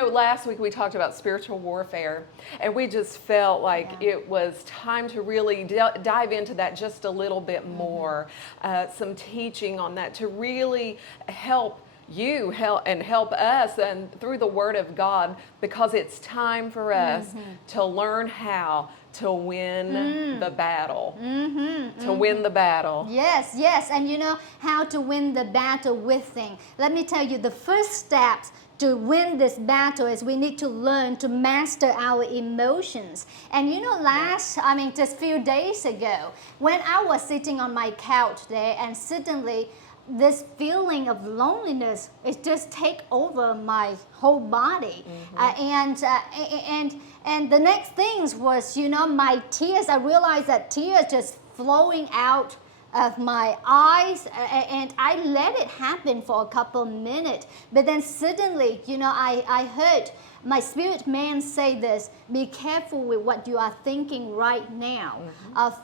Last week we talked about spiritual warfare, and we just felt like it was time to really dive into that just a little bit more. Some teaching on that to really help help us and through the Word of God, because it's time for us to learn how to win the battle. To win the battle. Yes, yes. And you know how to win the battle with things. Let me tell you, the first steps to win this battle is we need to learn to master our emotions. And just a few days ago, when I was sitting on my couch there, and suddenly this feeling of loneliness it just take over my whole body. And the next things was, my tears. I realized that tears just flowing out of my eyes, and I let it happen for a couple minutes. But then suddenly, I heard my spirit man say this: be careful with what you are thinking right now.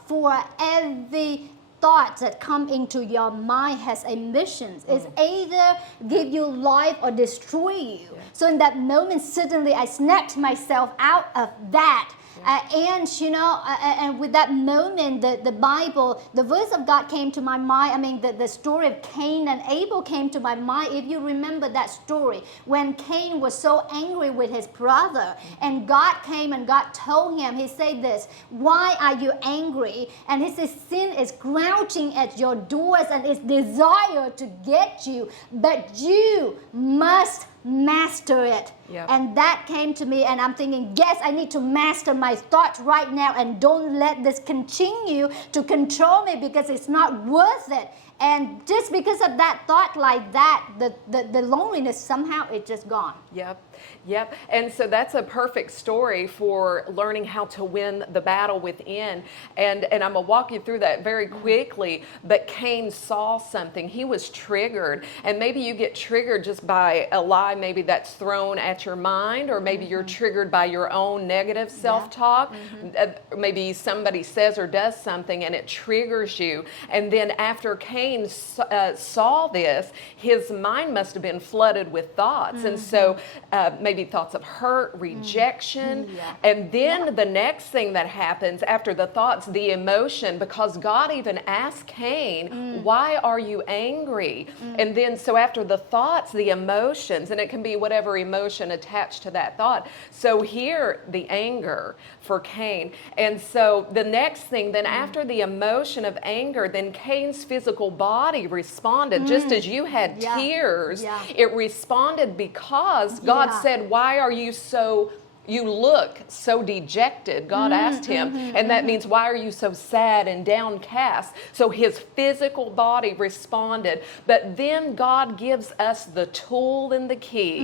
For every thoughts that come into your mind has emissions. It's either give you life or destroy you. So in that moment, suddenly I snapped myself out of that. And with that moment, the Bible, the verse of God came to my mind. The story of Cain and Abel came to my mind. If you remember that story, when Cain was so angry with his brother, and God came and God told him, he said this: why are you angry? And he says, sin is crouching at your doors and its desire to get you, but you must master it. And that came to me, and I'm thinking, yes, I need to master my thoughts right now, and don't let this continue to control me, because it's not worth it. And just because of that thought like that, the loneliness, somehow it's just gone. Yep. And so that's a perfect story for learning how to win the battle within. And I'm going to walk you through that very quickly. But Cain saw something. He was triggered. And maybe you get triggered just by a lie maybe that's thrown at your mind, or maybe you're triggered by your own negative self-talk. Maybe somebody says or does something and it triggers you. And then after Cain saw this, his mind must have been flooded with thoughts. And so maybe thoughts of hurt, rejection. And then the next thing that happens after the thoughts, the emotion, because God even asked Cain, why are you angry? And then so after the thoughts, the emotions, and it can be whatever emotion attached to that thought. So here, the anger for Cain. And so the next thing, then after the emotion of anger, then Cain's physical body responded. Just as you had tears, it responded because God said, why are you you look so dejected? God asked him. And that means, why are you so sad and downcast? So his physical body responded. But then God gives us the tool and the key.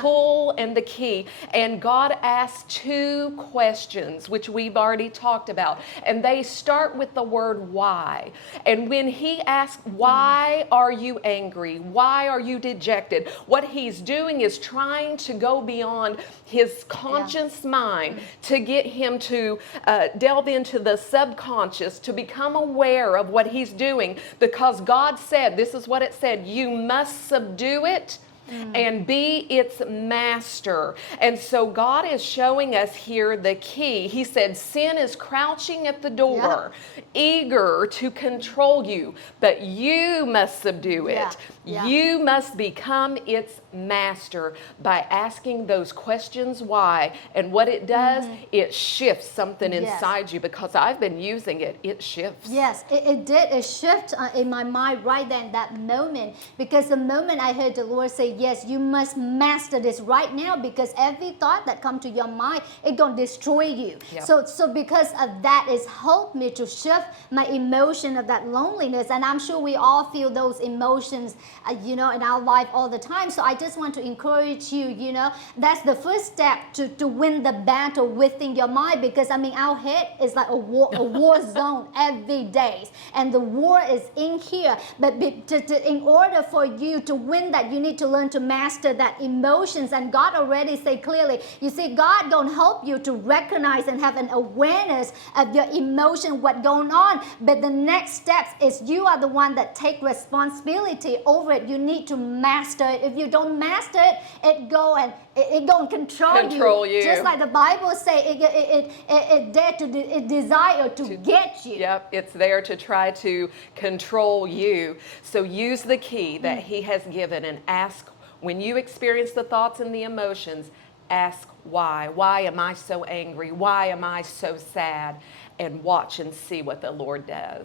Tool and the key. And God asks two questions, which we've already talked about. And they start with the word why. And when he asks, why are you angry? Why are you dejected? What he's doing is trying to go beyond his conscious mind to get him to delve into the subconscious, to become aware of what he's doing, because God said, this is what it said: you must subdue it and be its master. And so God is showing us here the key. He said, sin is crouching at the door, eager to control you, but you must subdue it. You must become its master by asking those questions why. And what it does, it shifts something inside you, because I've been using it. It shifts. Yes, it did. It shifted in my mind right then, that moment, because the moment I heard the Lord say, yes, you must master this right now, because every thought that comes to your mind, it's going to destroy you. So because of that, it's helped me to shift my emotion of that loneliness. And I'm sure we all feel those emotions, in our life all the time. So I just want to encourage you, that's the first step to win the battle within your mind, because our head is like a war zone every day, and the war is in here. But in order for you to win that, you need to learn to master that emotions. And God already said clearly, you see, God gonna help you to recognize and have an awareness of your emotion, what's going on. But the next steps is you are the one that take responsibility over over it. You need to master it. If you don't master it, it go and it gonna control you. Just like the Bible say, it desire to get you. Yep, it's there to try to control you. So use the key that He has given and ask, when you experience the thoughts and the emotions, ask why. Why am I so angry? Why am I so sad? And watch and see what the Lord does.